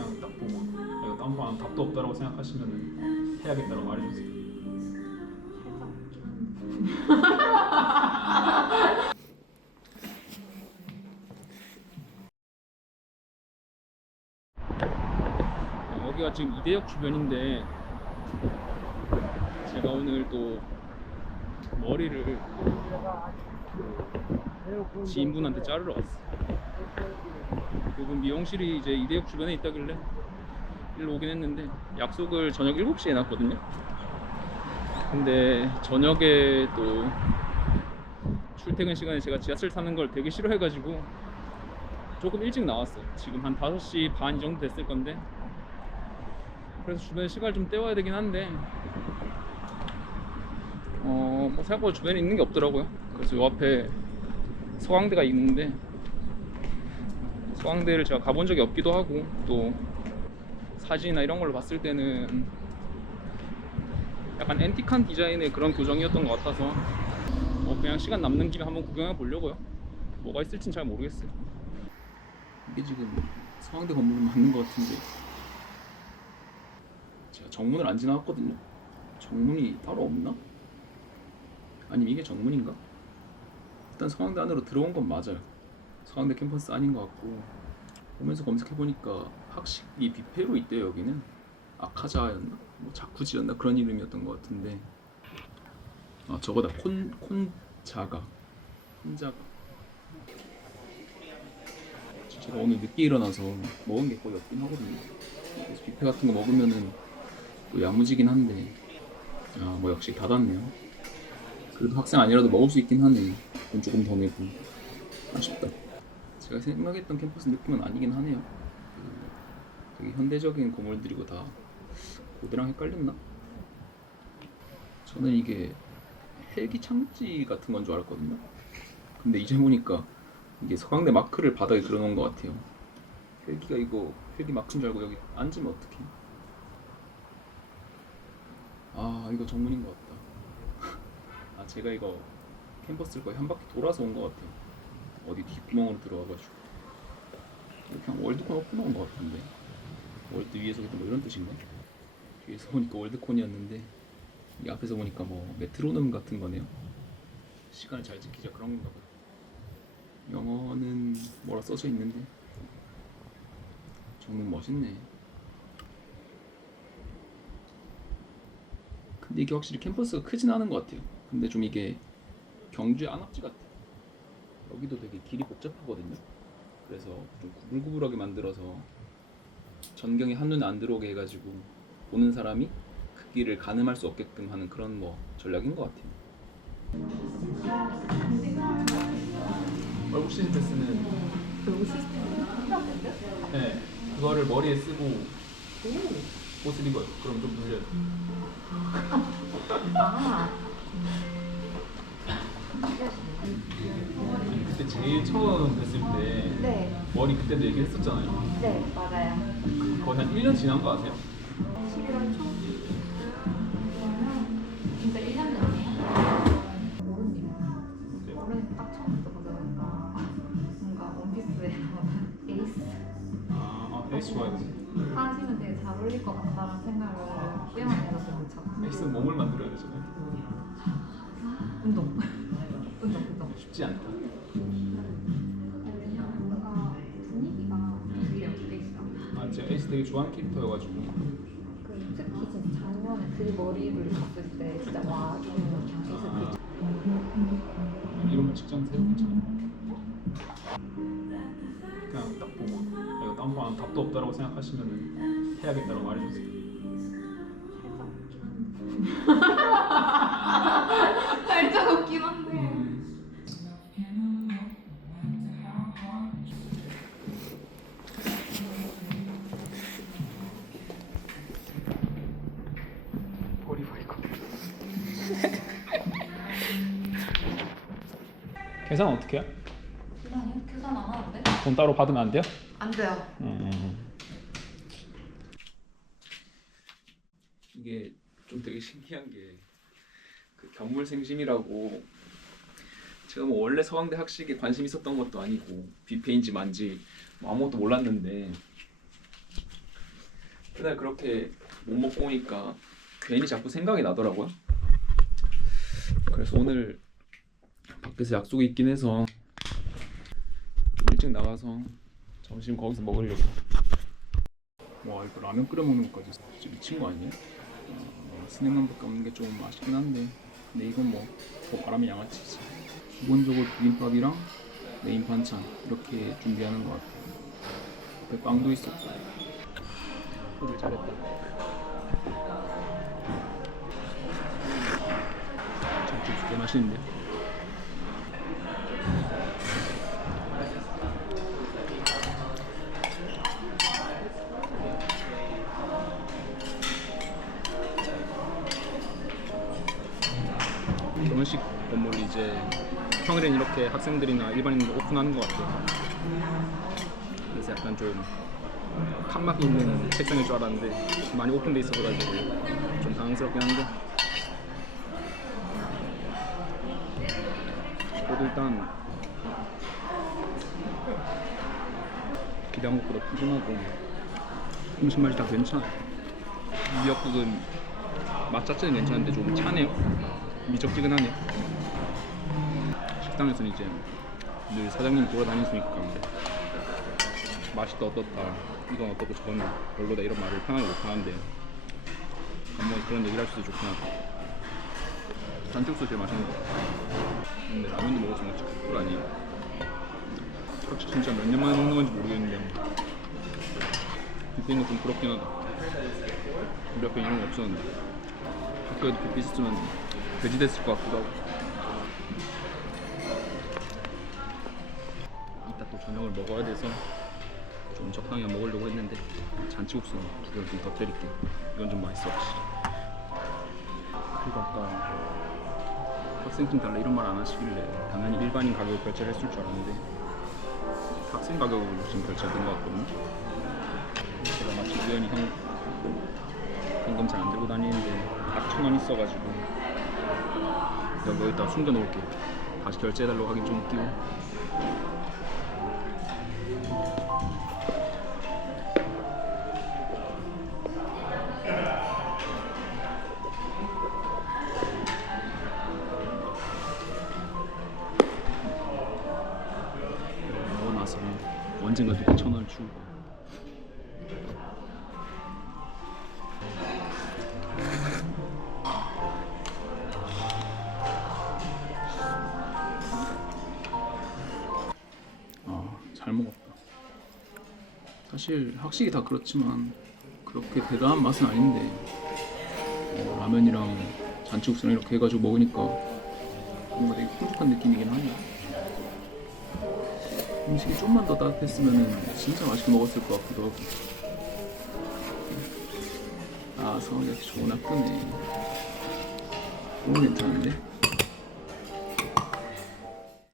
그냥 딱 보고 아, 이거 안 답도 없다라고 생각하시면 해야겠다라고 말해주세요. 여기가 지금 이대역 주변인데 제가 오늘 또 머리를 그 지인분한테 자르러 왔어요. 그분 미용실이 이제 이대역 주변에 있다길래 일로 오긴 했는데 약속을 저녁 7시에 해놨거든요. 근데 저녁에 또 출퇴근 시간에 제가 지하철 타는 걸 되게 싫어해가지고 조금 일찍 나왔어요. 지금 한 5시 반 정도 됐을 건데 그래서 주변에 시간을 좀 때워야 되긴 한데 어, 뭐 생각보다 주변에 있는 게 없더라고요. 그래서 요 앞에 서강대가 있는데 서강대를 제가 가본 적이 없기도 하고 또 사진이나 이런 걸로 봤을 때는 약간 앤틱한 디자인의 그런 교정이었던 것 같아서 뭐 그냥 시간 남는 김에 한번 구경해 보려고요. 뭐가 있을진 잘 모르겠어요. 이게 지금 서강대 건물은 맞는 것 같은데 제가 정문을 안 지나왔거든요. 정문이 따로 없나? 아니면 이게 정문인가? 일단 서강대 안으로 들어온 건 맞아요. 서강대 캠퍼스 아닌 것 같고 오면서 검색해 보니까 학식이 뷔페로 있대요 여기는 아카자였나? 뭐 자쿠지였나 그런 이름이었던 것 같은데 아 저거다 콘 콘자가 콘자가 제가 오늘 늦게 일어나서 먹은 게 거의 없긴 하거든요. 그래서 뷔페 같은 거 먹으면은 또 야무지긴 한데 아 뭐 역시 닫았네요. 그래도 학생 아니라도 먹을 수 있긴 하네. 돈 조금 더 내고 아쉽다. 제가 생각했던 캠퍼스 느낌은 아니긴 하네요. 그 되게 현대적인 건물들이고 다 고대랑 헷갈렸나? 저는 이게 헬기 창지 같은 건 줄 알았거든요. 근데 이제 보니까 이게 서강대 마크를 바닥에 그려놓은 것 같아요. 헬기가 이거 헬기 마크인 줄 알고 여기 앉으면 어떡해? 아 이거 정문인 것 같다. 아 제가 이거 캠퍼스를 거의 한 바퀴 돌아서 온 것 같아요. 어디 뒷구멍으로 들어와가지고 그냥 월드콘 오픈한 것 같은데 월드 위에서 뭐 이런 뜻인가? 뒤에서 보니까 월드콘이었는데 이 앞에서 보니까 뭐 메트로놈 같은 거네요. 시간을 잘 지키자 그런 건가 봐요. 영어는 뭐라 써져 있는데 정문 멋있네. 근데 이게 확실히 캠퍼스가 크진 않은 것 같아요. 근데 좀 이게 경주의 안압지 같아. 여기도 되게 길이 복잡하거든요. 그래서 좀 구불구불하게 만들어서 전경이 한눈에 안 들어오게 해가지고 보는 사람이 그 길을 가늠할 수 없게끔 하는 그런 뭐 전략인 것 같아요. 얼굴 테스는 그 시스템이 필요한데? 네 그거를 머리에 쓰고 옷을 입어요. 그럼 좀 눌려요. 아, 그때 제일 처음 했을 때 네, 머리 그때도 얘기했었잖아요. 네, 맞아요. 거의 한 1년 지난 거 아세요? 11월 초? 진짜 1년 전이에요? 모르님. 네. 딱 처음 뭔가 원피스에 에이스 아, 아 좋아요. 하시면 되게 잘 어울릴 것 같다는 생각을 꽤 많이 해서 참 베이스는 몸을 만들어야 되잖아요. 운동. 운동, 운동. 쉽지 않다. 아, 제가 에이스 되게 좋아하는 캐릭터여가지고 그 특히 진짜 작년에 그 머리를 봤을 때 진짜 와, 이거는 에이스 그 이런 거 직장에서 해도 괜찮아요. 그냥 딱 보고 아, 이거 다운받 답도 없다라고 생각하시면 해야겠다라고 말해주세요. 계산 어떻게 해요? 계산이요? 계산 안 하는데? 돈 따로 받으면 안 돼요? 안 돼요. 음. 이게 좀 되게 신기한 게그 견물생심이라고 제가 뭐 원래 서강대 학식에 관심 있었던 것도 아니고 뷔페인지 만지 뭐 아무것도 몰랐는데 그날 그렇게 못 먹고 오니까 괜히 자꾸 생각이 나더라고요. 그래서 오늘 밖에서 약속이 있긴 해서 좀 일찍 나가서 점심 거기서 먹으려고. 와 이거 라면 끓여 먹는 것까지 진짜 미친 거 아니야? 어, 스낵만밖에 없는 게좀 아쉽긴 한데 근데 이건 뭐더 바람이 양아치지. 기본적으로 비빔밥이랑 메인 반찬 이렇게 준비하는 것 같아요. 옆에 빵도 있었고. 소리 잘했다. 참치 꽤 맛있는데. 결혼식 건물이 이제 평일엔 이렇게 학생들이나 일반인들 오픈하는 것 같아요. 그래서 약간 좀 칸막이 있는 책상일 줄 알았는데 많이 오픈돼 있어가지고 좀 당황스럽긴 한데. 그래도 일단 기대한 것보다 푸짐하고 음식 맛이 다 괜찮아 미역국은 맛 자체는 괜찮은데 좀 차네요 미적지근하네요 식당에서는 이제 늘 사장님 돌아다니시니까 맛있다 어떻다 이건 어떻고 저건 별로다 이런 말을 편하게 못하는데 뭐 그런 얘기를 할 수도 좋긴 하고. 잔치국수 제일 맛있는 거 근데 라면도 먹었으면 꿀 아니에요 솔직히 진짜 몇 년 만에 먹는 건지 모르겠는데 뷔페인 거좀 부럽긴 하다. 우리 학교에 이런 거 없었는데 학교에도 뷔페 있었으면 돼지 됐을 것 같기도 하고. 이따 또 저녁을 먹어야 돼서 좀 적당히 먹으려고 했는데 잔치국수는 두 개를 좀더 때릴게요 이건 좀 맛있어 확실히. 그리고 아까 학생증 달라 이런 말 안 하시길래 당연히 일반인 가격을 결제를 했을 줄 알았는데 학생 가격으로 지금 결제된 것 같거든요. 제가 마치 우연히 형, 현금 잘 안 들고 다니는데 딱천원 있어가지고 여기 여기다 숨겨놓을게요 다시 결제해달라고 하긴 좀 웃기고. 나서 언젠가 누가 천 원을 주고 사실 학식이 다 그렇지만 그렇게 대단한 맛은 아닌데 어, 라면이랑 잔치국수랑 이렇게 해가지고 먹으니까 뭔가 되게 풍족한 느낌이긴 하네요. 음식이 좀만 더 따뜻했으면 진짜 맛있게 먹었을 것 같기도 하고. 아 역시 좋은 학교네. 너무 괜찮은데?